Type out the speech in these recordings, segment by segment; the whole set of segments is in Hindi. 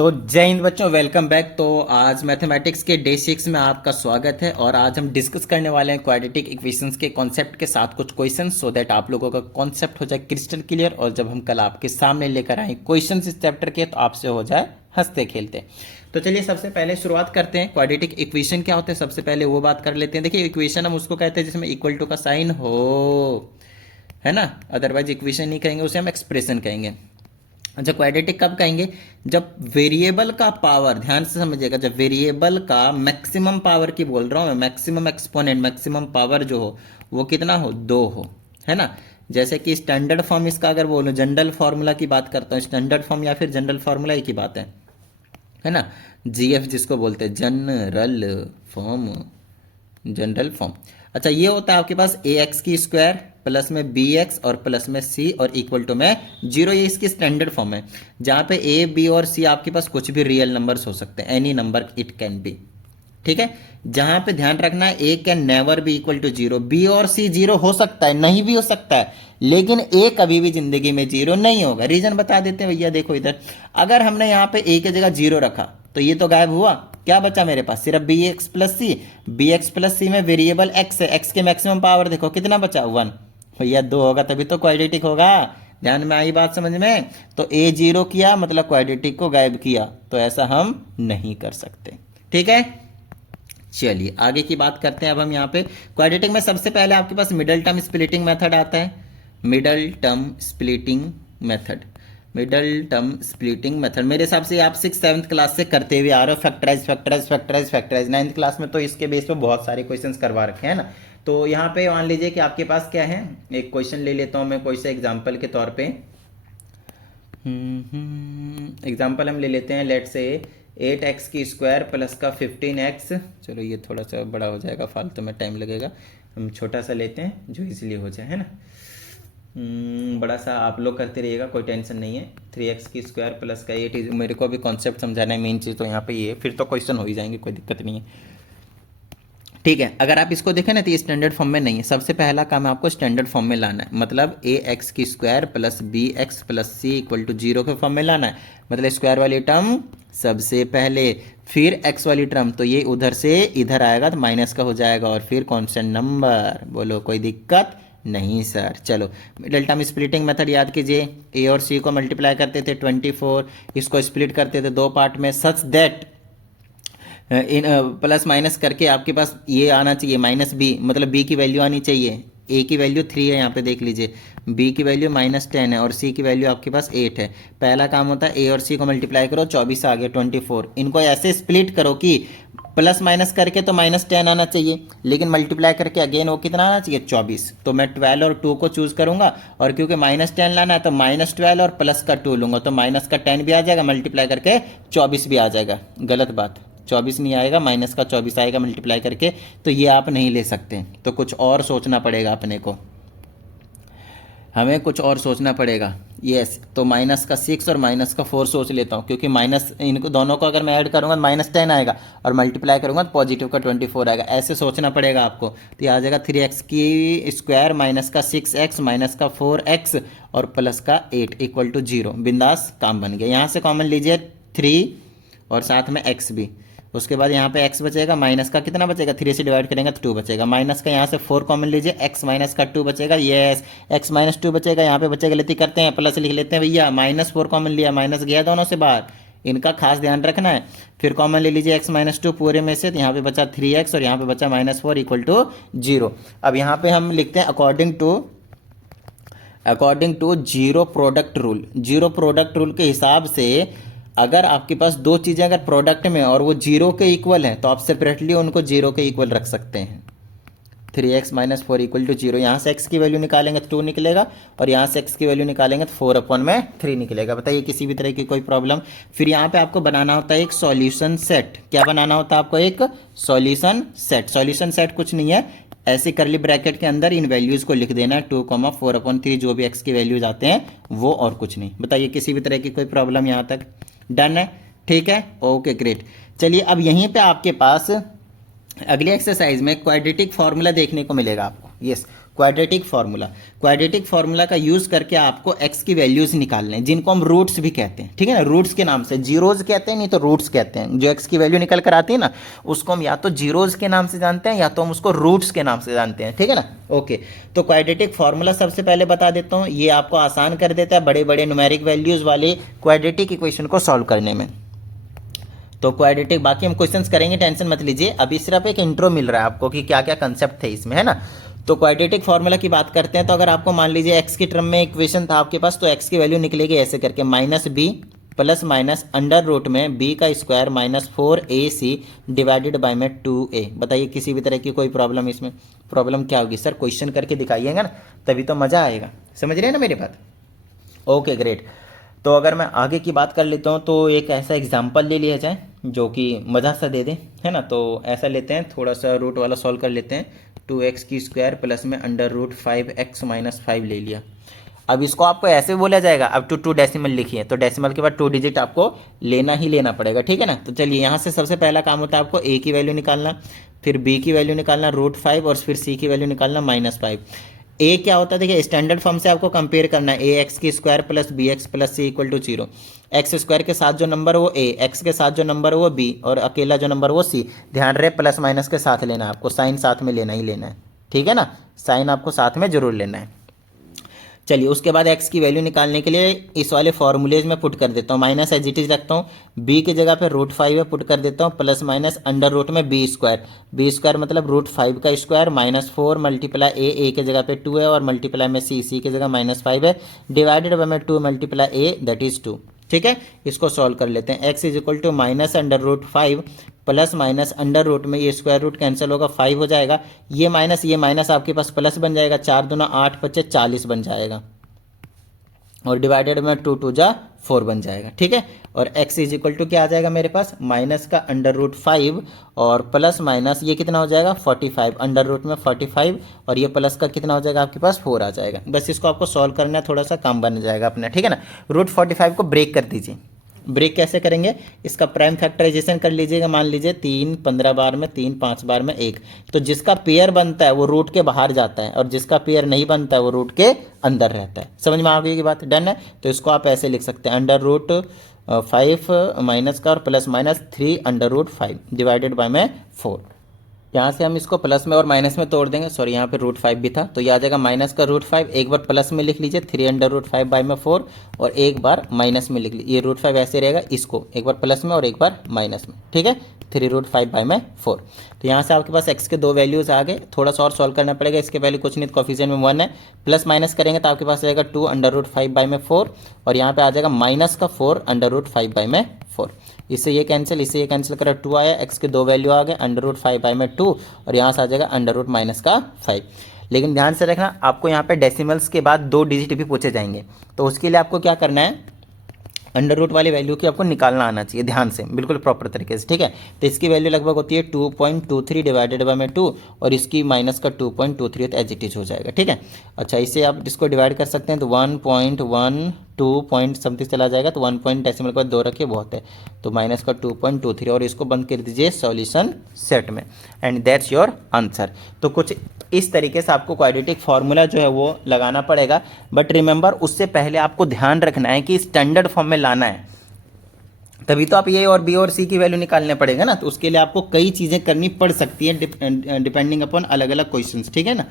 तो जय हिंद बच्चों, वेलकम बैक। तो आज मैथमेटिक्स के डे 6 में आपका स्वागत है और आज हम डिस्कस करने वाले हैं क्वाड्रेटिक इक्वेशंस के कॉन्सेप्ट के साथ कुछ क्वेश्चंस, सो दैट आप लोगों का कॉन्सेप्ट हो जाए क्रिस्टल क्लियर और जब हम कल आपके सामने लेकर आए क्वेश्चंस इस चैप्टर के तो आपसे हो जाए हंसते खेलते। तो चलिए सबसे पहले शुरुआत करते हैं। क्वाड्रेटिक इक्वेशन क्या होते हैं सबसे पहले वो बात कर लेते हैं। देखिए इक्वेशन हम उसको कहते हैं जिसमें इक्वल टू का साइन हो, है ना, अदरवाइज इक्वेशन नहीं कहेंगे, उसे हम एक्सप्रेशन कहेंगे। अच्छा, क्वाड्रेटिक कब कहेंगे? जब वेरिएबल का पावर, ध्यान से समझिएगा, जब वेरिएबल का मैक्सिमम पावर की बोल रहा हूं मैं, मैक्सिमम एक्सपोनेंट, मैक्सिमम पावर जो हो वो कितना हो, 2 हो, है ना। जैसे कि स्टैंडर्ड फॉर्म इसका अगर बोलूं, जनरल फॉर्मूला की बात करता हूं, स्टैंडर्ड फॉर्म या फिर जनरल फॉर्मूला एक ही बात है ना। जीएफ जिसको बोलते हैं जनरल फॉर्म, जनरल फॉर्म। अच्छा, ये होता है आपके पास ए एक्स की स्क्वायर प्लस में बी एक्स और प्लस में सी और इक्वल टू में 0। ये इसकी स्टैंडर्ड फॉर्म है जहाँ पे ए बी और सी आपके पास कुछ भी रियल नंबर्स हो सकते हैं, any number it can be, ठीक है। जहाँ पे ध्यान रखना है, A can never be equal to 0, B और सी 0 हो सकता है, नहीं भी हो सकता है, लेकिन ए कभी भी जिंदगी में 0 नहीं होगा। रीजन बता देते हैं भैया, देखो इधर अगर हमने यहाँ पे ए की जगह 0 रखा तो ये तो गायब हुआ, क्या बचा मेरे पास? सिर्फ बी एक्स प्लस सी। बी एक्स प्लस सी में वेरिएबल एक्स है, एक्स के मैक्सिमम पावर देखो कितना बचा, 1। भैया 2 होगा तभी तो क्वाड्रेटिक होगा, ध्यान में आई बात समझ में? तो ए 0 किया मतलब क्वाड्रेटिक को गायब किया, तो ऐसा हम नहीं कर सकते, ठीक है। चलिए आगे की बात करते हैं। अब हम यहाँ पे क्वाड्रेटिक में सबसे पहले आपके पास मिडल टर्म स्प्लिटिंग मेथड आता है। Middle term splitting method, middle term splitting method मेरे हिसाब से आप 6th-7th क्लास से करते हुए आ रहे हो। Factorise factorise factorise factorise 9th class में तो इसके बेस पे बहुत सारे क्वेश्चंस करवा रखे हैं ना। तो यहाँ पे मान लीजिए कि आपके पास क्या है, एक क्वेश्चन ले लेता हूँ मैं कोई सा एग्जाम्पल के तौर पे। एग्जाम्पल हम ले लेते हैं, लेट से 8x की स्क्वायर प्लस का 15x। चलो ये थोड़ा सा बड़ा हो जाएगा, फालतू में टाइम लगेगा, हम छोटा सा लेते हैं जो इजीली हो जाए, है ना। बड़ा सा आप लोग करते रहिएगा, कोई टेंशन नहीं है। 3x की स्क्वायर प्लस का 8, मेरे को अभी कॉन्सेप्ट समझाना है, मेन चीज़ तो यहाँ पे ये, फिर तो क्वेश्चन हो ही जाएंगे, कोई दिक्कत नहीं है, ठीक है। अगर आप इसको देखें ना तो ये स्टैंडर्ड फॉर्म में नहीं है। सबसे पहला काम है आपको स्टैंडर्ड फॉर्म में लाना है, मतलब ए एक्स की square plus b x plus c equal to 0 के फॉर्म में लाना है। मतलब स्क्वायर वाली टर्म सबसे पहले, फिर एक्स वाली टर्म, तो ये उधर से इधर आएगा तो माइनस का हो जाएगा, और फिर कॉन्स्टेंट नंबर। बोलो कोई दिक्कत नहीं सर। चलो मिडल टर्म स्प्लिटिंग मेथड याद कीजिए। ए और सी को मल्टीप्लाई करते थे 24, इसको स्प्लिट करते थे 2 पार्ट में, such that in plus minus करके आपके पास ये आना चाहिए माइनस बी, मतलब बी की वैल्यू आनी चाहिए। ए की वैल्यू 3 है यहाँ पे देख लीजिए, बी की वैल्यू -10 है और सी की वैल्यू आपके पास 8 है। पहला काम होता है ए और सी को मल्टीप्लाई करो, 24 आ गया 24। इनको ऐसे स्प्लिट करो कि प्लस माइनस करके तो -10 आना चाहिए, लेकिन मल्टीप्लाई करके अगेन वो कितना आना चाहिए, 24। तो मैं 12 और 2 को चूज करूंगा, और क्योंकि -10 लाना है तो -12 और प्लस का 2 लूंगा, तो माइनस का 10 भी आ जाएगा, मल्टीप्लाई करके 24 भी आ जाएगा। गलत बात, 24 नहीं आएगा, माइनस का 24 आएगा मल्टीप्लाई करके, तो ये आप नहीं ले सकते। तो कुछ और सोचना पड़ेगा अपने को, हमें कुछ और सोचना पड़ेगा। यस, तो माइनस का 6 और माइनस का 4 सोच लेता हूँ, क्योंकि माइनस इनको दोनों को अगर मैं ऐड करूँगा तो -10 आएगा, और मल्टीप्लाई करूँगा तो पॉजिटिव का 24 आएगा। ऐसे सोचना पड़ेगा आपको। तो ये आ जाएगा 3x की स्क्वायर माइनस का 6x माइनस का 4x और प्लस का 8 इक्वल टू 0। बिंदास काम बन गया। यहाँ से कॉमन लीजिए 3 और साथ में x भी, उसके बाद यहाँ पे x बचेगा, माइनस का कितना बचेगा, 3 से डिवाइड करेंगे तो 2 बचेगा, माइनस का यहाँ से 4 कॉमन लीजिए, x माइनस का 2 बचेगा, यस x माइनस 2 बचेगा। यहाँ पे बच्चे गलती करते हैं, प्लस लिख लेते हैं भैया, -4 कॉमन लिया, माइनस गया दोनों से बाहर, इनका खास ध्यान रखना है। फिर कॉमन ले लीजिए x माइनस 2 पूरे में से, तो यहाँ पे बचा 3x और यहाँ पे बचा -4 इक्वल टू 0। अब यहाँ पे हम लिखते हैं according to zero product rule. Zero product rule के हिसाब से अगर आपके पास दो चीज़ें अगर प्रोडक्ट में और वो 0 के इक्वल हैं तो आप सेपरेटली उनको 0 के इक्वल रख सकते हैं। 3x माइनस 4 इक्वल टू 0, यहाँ से x की वैल्यू निकालेंगे तो 2 निकलेगा, और यहाँ से x की वैल्यू निकालेंगे तो 4/3 निकलेगा। बताइए किसी भी तरह की कोई प्रॉब्लम? फिर यहाँ पे आपको बनाना होता है एक सॉल्यूशन सेट। क्या बनाना होता है आपको? एक सॉल्यूशन सेट। सॉल्यूशन सेट कुछ नहीं है, ऐसे करली ब्रैकेट के अंदर इन वैल्यूज़ को लिख देना, 2,4/3 जो भी x की वैल्यूज आते हैं वो, और कुछ नहीं। बताइए किसी भी तरह की कोई प्रॉब्लम यहाँ तक? डन है, ठीक है, ओके ग्रेट। चलिए अब यहीं पे आपके पास अगली एक्सरसाइज में क्वाड्रेटिक फार्मूला देखने को मिलेगा आपको। Yes, quadratic formula, quadratic formula का यूज़ करके आपको एक्स की वैल्यूज़ निकालने हैं, जिनको हम रूट्स भी कहते हैं, ठीक है ना, रूट्स के नाम से, जीरोज कहते हैं नहीं तो रूट्स कहते हैं। जो एक्स की वैल्यू निकल कर आती है ना, उसको हम या तो जीरोज के नाम से जानते हैं या तो हम उसको रूट्स के नाम से जानते हैं, ठीक है ना। ओके, तो क्वाड्रेटिक फार्मूला सबसे पहले बता देता हूँ, ये आपको आसान कर देता है बड़े बड़े न्यूमेरिक वैल्यूज़ वाले क्वाड्रेटिक इक्वेशन को सॉल्व करने में। तो क्वाड्रेटिक बाकी हम क्वेश्चंस करेंगे, टेंशन मत लीजिए, अभी सिर्फ एक इंट्रो मिल रहा है आपको कि क्या क्या कंसेप्ट थे इसमें, है ना। तो क्वाड्रेटिक फार्मूला की बात करते हैं, तो अगर आपको मान लीजिए एक्स की टर्म में इक्वेशन था आपके पास, तो एक्स की वैल्यू निकलेगी ऐसे करके, minus b plus minus under root में बी का square minus 4ac divided by में 2a। बताइए किसी भी तरह की कोई प्रॉब्लम, इसमें प्रॉब्लम क्या होगी सर, क्वेश्चन करके दिखाइएगा ना, तभी तो मज़ा आएगा, समझ रहे हैं ना मेरी बात। Okay great. तो अगर मैं आगे की बात कर लेता हूँ, तो एक ऐसा एग्जाम्पल ले लिया जाए जो कि मज़ा सा दे दे, है ना। तो ऐसा लेते हैं, थोड़ा सा रूट वाला सॉल्व कर लेते हैं, 2x की स्क्वायर प्लस में अंडर रूट 5x माइनस 5 ले लिया। अब इसको आपको ऐसे बोला जाएगा, अब टू डेसिमल लिखिए, तो डेसिमल के बाद 2 डिजिट आपको लेना ही लेना पड़ेगा, ठीक है ना। तो चलिए यहाँ से सबसे पहला काम होता है आपको a की वैल्यू निकालना, फिर b की वैल्यू निकालना √5 और फिर c की वैल्यू निकालना -5। ए क्या होता है, देखिए स्टैंडर्ड फॉर्म से आपको कंपेयर करना है, ए एक्स की square plus b x plus c equal to 0। X square के साथ जो नंबर है वो ए, एक्स के साथ जो नंबर है वो बी, और अकेला जो नंबर वो सी। ध्यान रहे प्लस माइनस के साथ लेना है आपको, साइन साथ में लेना ही लेना है, ठीक है ना, साइन आपको साथ में जरूर लेना है। चलिए उसके बाद x की वैल्यू निकालने के लिए इस वाले फॉर्मूलेज में पुट कर देता हूँ, माइनस एज इट इज रखता हूँ, b की जगह पे √5 है पुट कर देता हूँ, प्लस माइनस अंडर रूट में b स्क्वायर मतलब √5 का स्क्वायर माइनस 4 मल्टीप्लाई a की जगह पे 2 है और मल्टीप्लाई में c की जगह -5 है, डिवाइडेड बाय में 2 मल्टीप्लाई a दैट इज 2, ठीक है। इसको सॉल्व कर लेते हैं, x is equal to minus under root 5 plus minus under root में ये स्क्वायर रूट कैंसिल होगा, 5 हो जाएगा, ये माइनस आपके पास प्लस बन जाएगा, 4 दूना 8 बचे 40 बन जाएगा, और डिवाइडेड में 2 2 जा 4 बन जाएगा, ठीक है। और x इज इक्वल टू क्या आ जाएगा मेरे पास, माइनस का अंडर रूट 5 और प्लस माइनस ये कितना हो जाएगा 45, अंडर रूट में 45 और ये प्लस का कितना हो जाएगा आपके पास 4 आ जाएगा। बस इसको आपको सॉल्व करना है, थोड़ा सा काम बन जाएगा अपना, ठीक है ना। √45 को ब्रेक कर दीजिए, ब्रेक कैसे करेंगे, इसका प्राइम फैक्टराइजेशन कर लीजिएगा, मान लीजिए 3 15 बार में 3 5 बार में 1, तो जिसका पेयर बनता है वो रूट के बाहर जाता है और जिसका पेयर नहीं बनता है वो रूट के अंदर रहता है। समझ में आ गई की बात, डन है। तो इसको आप ऐसे लिख सकते हैं, अंडर रूट 5 माइनस का और plus minus 3 under root 5 divided by में 4। यहाँ से हम इसको प्लस में और माइनस में तोड़ देंगे, सॉरी यहाँ पे √5 भी था, तो ये आ जाएगा माइनस का √5, एक बार प्लस में लिख लीजिए 3 अंडर रूट 5 बाय में 4 और एक बार माइनस में लिख लीजिए, ये √5 ऐसे रहेगा, इसको एक बार प्लस में और एक बार माइनस में, ठीक है, 3 √5 बाय में 4। तो यहाँ से आपके पास x के 2 वैल्यूज़ आ गए, थोड़ा सा और सॉल्व करना पड़ेगा, इसके पहले कुछ नहीं, कोफिशिएंट में 1 है, प्लस माइनस करेंगे तो आपके पास आएगा 2 अंडर रूट 5 बाय में 4 और यहाँ पे आ जाएगा माइनस का 4 अंडर रूट 5 बाय में 4। इससे ये कैंसिल करा 2 आया, x के 2 वैल्यू आ गए, अंडर रूट 5 बाय में 2 और यहाँ से आ जाएगा अंडर रूट माइनस का 5। लेकिन ध्यान से रखना, आपको यहाँ पे डेसिमल्स के बाद 2 डिजिट भी पूछे जाएंगे, तो उसके लिए आपको क्या करना है, अंडर रूट वाली वैल्यू की आपको निकालना आना चाहिए ध्यान से, बिल्कुल प्रॉपर तरीके से, ठीक है। तो इसकी वैल्यू लगभग होती है 2.23 डिवाइडेड बाय में 2 और इसकी माइनस का 2.23 एज इट इज हो जाएगा, ठीक है। अच्छा, इससे आप इसको डिवाइड कर सकते हैं, तो 1.12 पॉइंट समथिंग चला जाएगा, तो 1 पॉइंट डेसिमल के बाद 2 रखिए बहुत है, तो माइनस का 2.23 और इसको बंद कर दीजिए सॉल्यूशन सेट में, एंड दैट्स योर आंसर। तो कुछ इस तरीके से आपको क्वाड्रेटिक फार्मूला जो है वो लगाना पड़ेगा, बट रिमेंबर उससे पहले आपको ध्यान रखना है कि स्टैंडर्ड फॉर्म में लाना है, तभी तो आप ए और बी और सी की वैल्यू निकालने पड़ेगा ना। तो उसके लिए आपको कई चीज़ें करनी पड़ सकती है डिपेंडिंग अपॉन अलग अलग क्वेश्चंस, ठीक है ना,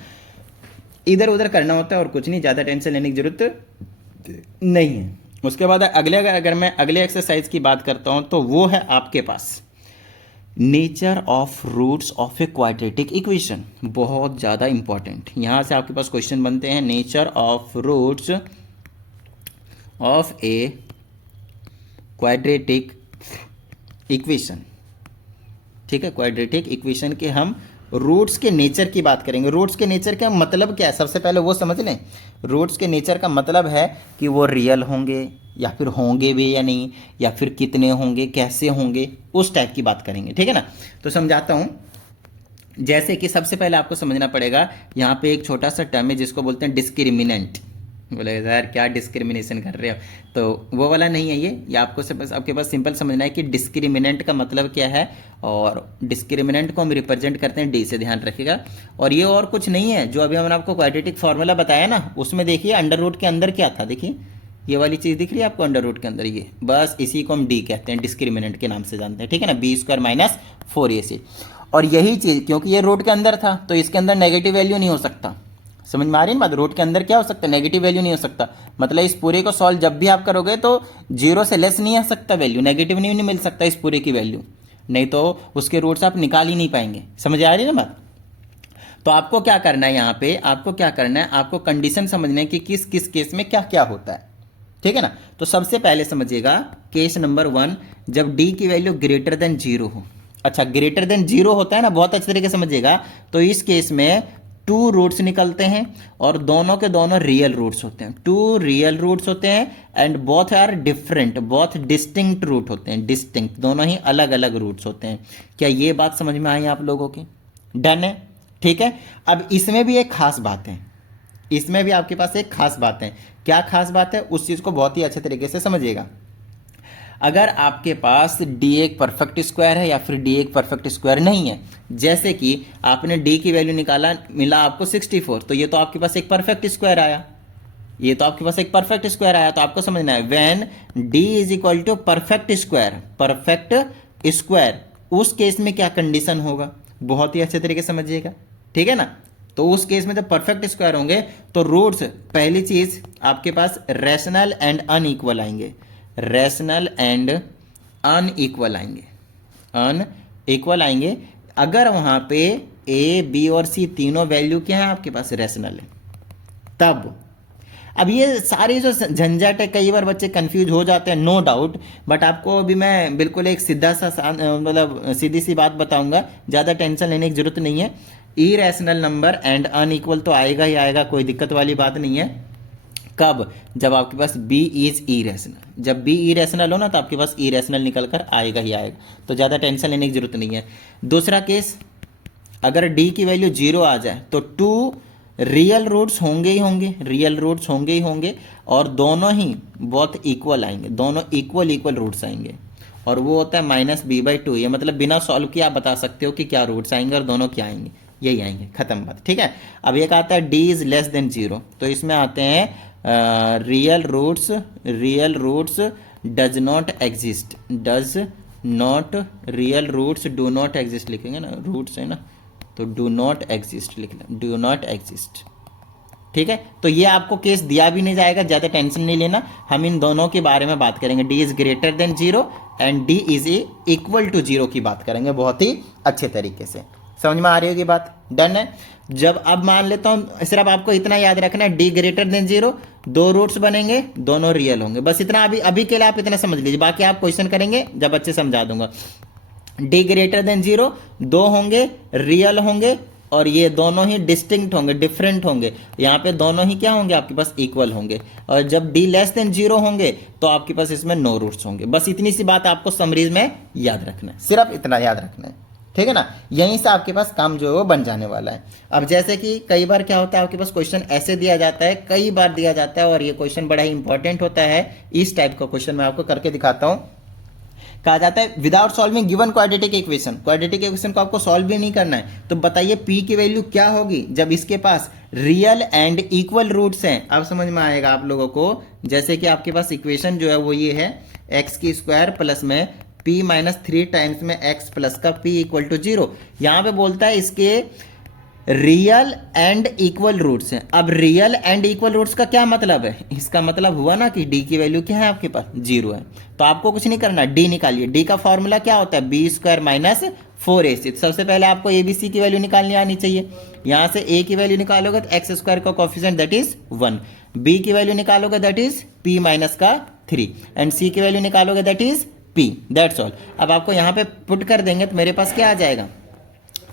इधर उधर करना होता है और कुछ नहीं, ज़्यादा टेंशन लेने की जरूरत नहीं है। उसके बाद अगर मैं अगले एक्सरसाइज की बात करता हूँ, तो वो है आपके पास nature of roots of a quadratic equation, बहुत ज़्यादा इंपॉर्टेंट। यहाँ से आपके पास क्वेश्चन बनते हैं, nature of roots of a quadratic equation, ठीक है। क्वाड्रेटिक इक्वेशन के हम रूट्स के नेचर की बात करेंगे। रूट्स के नेचर का मतलब क्या है, सबसे पहले वो समझ लें। रूट्स के नेचर का मतलब है कि वो रियल होंगे या फिर होंगे भी या नहीं, या फिर कितने होंगे, कैसे होंगे, उस टाइप की बात करेंगे, ठीक है ना। तो समझाता हूँ, जैसे कि सबसे पहले आपको समझना पड़ेगा, यहाँ पे एक छोटा सा टर्म है जिसको बोलते हैं डिस्क्रिमिनेंट, बोले सर क्या डिस्क्रिमिनेशन कर रहे हो, तो वो वाला नहीं है ये आपको से बस आपके पास सिंपल समझना है कि डिस्क्रिमिनेंट का मतलब क्या है, और डिस्क्रिमिनेंट को हम रिप्रेजेंट करते हैं डी से, ध्यान रखिएगा। और ये और कुछ नहीं है, जो अभी हमने आपको क्वाड्रेटिक फार्मूला बताया ना, उसमें देखिए अंडर रूट के अंदर क्या था, देखिए ये वाली चीज़ दिख रही है आपको अंडर रूट के अंदर, ये बस इसी को हम डी कहते हैं, डिस्क्रिमिनेंट के नाम से जानते हैं, ठीक है ना, बी स्क्वायर माइनस 4ac। और यही चीज़ क्योंकि ये रूट के अंदर था तो इसके अंदर नेगेटिव वैल्यू नहीं हो सकता, समझ में आ रही है बात, रूट के अंदर क्या हो सकता है, नेगेटिव वैल्यू नहीं हो सकता, मतलब इस पूरे को सॉल्व जब भी आप करोगे तो जीरो से लेस नहीं आ सकता वैल्यू, नेगेटिव नहीं मिल सकता इस पूरे की वैल्यू, नहीं तो उसके रूट्स आप निकाल ही नहीं पाएंगे, समझ आ रही है ना बात। तो आपको क्या करना है यहाँ पे, आपको क्या करना है, आपको कंडीशन समझना है कि किस किस केस में क्या क्या होता है, ठीक है ना। तो सबसे पहले समझिएगा केस नंबर 1, जब डी की वैल्यू ग्रेटर देन 0 हो, अच्छा ग्रेटर देन 0 होता है ना, बहुत अच्छे तरीके से समझिएगा, तो इस केस में 2 रूट्स निकलते हैं और दोनों के दोनों रियल रूट्स होते हैं, 2 रियल रूट्स होते हैं and both are different, both distinct root होते हैं, डिस्टिंक्ट दोनों ही अलग अलग रूट्स होते हैं। क्या ये बात समझ में आई आप लोगों की, डन है, ठीक है। अब इसमें भी एक खास बात है, इसमें भी आपके पास एक खास बात है, क्या खास बात है उस चीज़ को बहुत ही अच्छे तरीके से समझिएगा। अगर आपके पास डी एक परफेक्ट स्क्वायर है या फिर डी एक परफेक्ट स्क्वायर नहीं है, जैसे कि आपने डी की वैल्यू निकाला, मिला आपको 64, तो ये तो आपके पास एक परफेक्ट स्क्वायर आया, ये तो आपके पास एक परफेक्ट स्क्वायर आया, तो आपको समझना है when D is equal to perfect square, perfect square, उस केस में क्या कंडीशन होगा, बहुत ही अच्छे तरीके से समझिएगा, ठीक है ना। तो उस केस में जब परफेक्ट स्क्वायर होंगे तो रूट्स, पहली चीज आपके पास रैशनल एंड अनइक्वल आएंगे, रैशनल एंड अनइक्वल आएंगे, अनइक्वल आएंगे, अगर वहां पे ए बी और सी तीनों वैल्यू क्या है आपके पास रैशनल है तब। अब ये सारी जो झंझट है, कई बार बच्चे कंफ्यूज हो जाते हैं, नो डाउट, बट आपको अभी मैं बिल्कुल एक सीधा सा मतलब सीधी सी बात बताऊंगा, ज़्यादा टेंशन लेने की जरूरत नहीं है। इरेशनल नंबर एंड अनइक्वल तो आएगा ही आएगा, कोई दिक्कत वाली बात नहीं है। कब, जब आपके पास बी इज इरेशनल, जब बी इरेशनल हो ना तो आपके पास इरेशनल निकल कर आएगा ही आएगा, तो ज़्यादा टेंशन लेने की जरूरत नहीं है। दूसरा केस, अगर डी की वैल्यू 0 आ जाए तो 2 रियल रूट्स होंगे ही होंगे, रियल रूट्स होंगे ही होंगे, और दोनों ही बहुत इक्वल आएंगे, दोनों इक्वल इक्वल रूट्स आएंगे, और वो होता है -b/2, ये मतलब बिना सॉल्व किए आप बता सकते हो कि क्या रूट्स आएंगे और दोनों क्या आएंगे, यही आएंगे, खत्म बात, ठीक है। अब एक आता है d इज लेस देन 0, तो इसमें आते हैं real roots does not exist, does not, real roots do not exist लिखेंगे ना, रूट्स है ना, तो डू नॉट एग्जिस्ट लिख लें, डू नॉट एग्जिस्ट, ठीक है। तो ये आपको केस दिया भी नहीं जाएगा, ज़्यादा टेंशन नहीं लेना, हम इन दोनों के बारे में बात करेंगे, D is greater than 0 and D is equal to 0 की बात करेंगे बहुत ही अच्छे तरीके से, समझ में आ रही होगी बात, डन है। जब अब मान लेता हूँ, सिर्फ आपको इतना याद रखना है, डी ग्रेटर देन 0, 2 रूट्स बनेंगे, दोनों रियल होंगे, बस इतना अभी के लिए आप इतना समझ लीजिए, बाकी आप क्वेश्चन करेंगे जब अच्छे समझा दूंगा। डी ग्रेटर देन 0, 2 होंगे, रियल होंगे, और ये दोनों ही डिस्टिंक्ट होंगे, डिफरेंट होंगे, यहाँ पे दोनों ही क्या होंगे आपके पास इक्वल होंगे, और जब डी लेस देन 0 होंगे तो आपके पास इसमें नो रूट्स होंगे, बस इतनी सी बात आपको समरीज में याद रखना है, सिर्फ इतना याद रखना है, ठीक है ना। यहीं से आपके पास काम जो है वो बन जाने वाला है। अब जैसे कि कई बार क्या होता है आपके पास क्वेश्चन ऐसे दिया जाता है, कई बार दिया जाता है, और ये क्वेश्चन बड़ा ही इंपॉर्टेंट होता है, इस टाइप का क्वेश्चन मैं आपको करके दिखाता हूँ। कहा जाता है without solving given quadratic equation, quadratic equation को आपको सॉल्व भी नहीं करना है, तो बताइए p की वैल्यू क्या होगी जब इसके पास रियल एंड इक्वल रूट्स हैं। अब समझ में आएगा आप लोगों को, जैसे कि आपके पास इक्वेशन जो है वो ये है, x की स्क्वायर प्लस में p-3 टाइम्स में x प्लस का p इक्वल टू 0, यहाँ पे बोलता है इसके रियल एंड इक्वल रूट्स हैं। अब रियल एंड इक्वल रूट्स का क्या मतलब है, इसका मतलब हुआ ना कि d की वैल्यू क्या है आपके पास 0 है, तो आपको कुछ नहीं करना, d निकालिए, d का फॉर्मूला क्या होता है b² माइनस 4ac। सबसे पहले आपको abc की वैल्यू निकालनी आनी चाहिए, यहाँ से a की वैल्यू निकालोगे तो x² का कोफिशिएंट दैट इज 1, b की वैल्यू निकालोगे दैट इज p माइनस का 3, एंड c की वैल्यू निकालोगे that is p, that's all. अब आपको यहाँ पे पुट कर देंगे तो मेरे पास क्या आ जाएगा,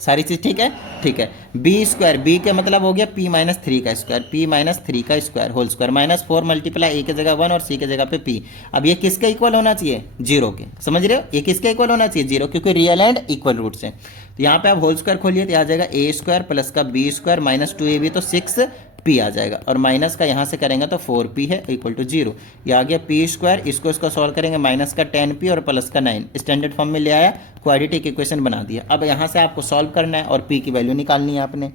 सारी चीज ठीक है, ठीक है। b² b के मतलब हो गया p-3 का स्क्वायर, p-3 का square whole square, -4 multiply a की जगह 1 और c की जगह पे p। अब ये किसके इक्वल होना चाहिए, 0 के, समझ रहे हो, ये किसके इक्वल होना चाहिए 0, क्योंकि रियल एंड इक्वल रूट्स हैं। तो यहाँ पे आप होल स्क्वायर खोलिए तो आ जाएगा a² प्लस का b² -2ab, तो 6 p आ जाएगा, और माइनस का यहाँ से करेंगे तो 4p है इक्वल टू 0। ये आ गया p स्क्वायर, इसको इसका सॉल्व करेंगे, माइनस का 10p और प्लस का 9 स्टैंडर्ड फॉर्म में ले आया, क्वाड्रेटिक इक्वेशन बना दिया। अब यहाँ से आपको सॉल्व करना है और p की वैल्यू निकालनी है आपने।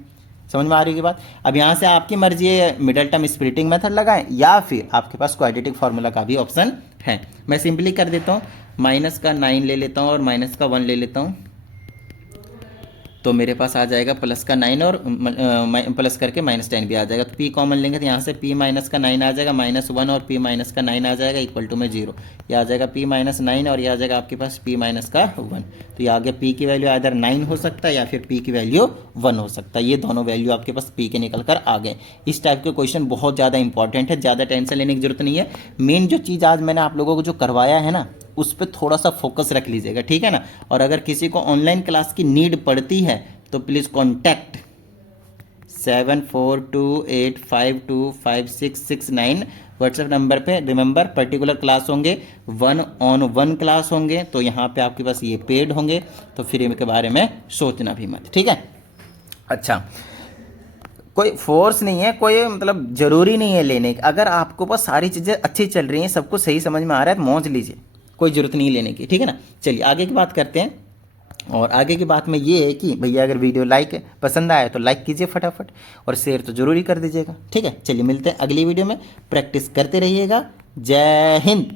समझ में आ रही है बात? अब यहाँ से आपकी मर्जी है मिडल टर्म स्प्लिटिंग मेथड लगाएं या फिर आपके पास क्वाड्रेटिक फार्मूला का भी ऑप्शन है। मैं सिंपली कर देता हूँ, माइनस का 9 ले लेता हूँ और माइनस का 1 ले लेता हूँ, तो मेरे पास आ जाएगा प्लस का 9 और प्लस करके माइनस 10 भी आ जाएगा। तो p कॉमन लेंगे तो यहाँ से p माइनस का 9 आ जाएगा, -1 और p माइनस का 9 आ जाएगा इक्वल टू में 0। ये आ जाएगा p माइनस 9 और ये आ जाएगा आपके पास p माइनस का 1। तो ये आगे p की वैल्यू इधर 9 हो सकता है या फिर p की वैल्यू 1 हो सकता है। ये दोनों वैल्यू आपके पास p के निकल कर आ गए। इस टाइप के क्वेश्चन बहुत ज़्यादा इंपॉर्टेंट है, ज़्यादा टेंशन लेने की जरूरत नहीं है। मेन जो चीज़ आज मैंने आप लोगों को जो करवाया है ना, उस पर थोड़ा सा फोकस रख लीजिएगा, ठीक है ना। और अगर किसी को ऑनलाइन क्लास की नीड पड़ती है तो प्लीज़ कॉन्टैक्ट 7428525669 व्हाट्सएप नंबर पे। रिमेंबर पर्टिकुलर क्लास होंगे, 1-on-1 क्लास होंगे, तो यहाँ पे आपके पास ये पेड होंगे, तो फिर इनके बारे में सोचना भी मत, ठीक है। अच्छा, कोई फोर्स नहीं है, कोई मतलब ज़रूरी नहीं है लेने की। अगर आपको पास सारी चीज़ें अच्छी चल रही हैं, सब कुछ सही समझ में आ रहा है तो मौज लीजिए, कोई ज़रूरत नहीं लेने की, ठीक है ना। चलिए आगे की बात करते हैं। और आगे की बात में ये है कि भैया अगर वीडियो पसंद आए तो लाइक कीजिए फटाफट, और शेयर तो जरूर ही कर दीजिएगा, ठीक है। चलिए मिलते हैं अगली वीडियो में, प्रैक्टिस करते रहिएगा। जय हिंद।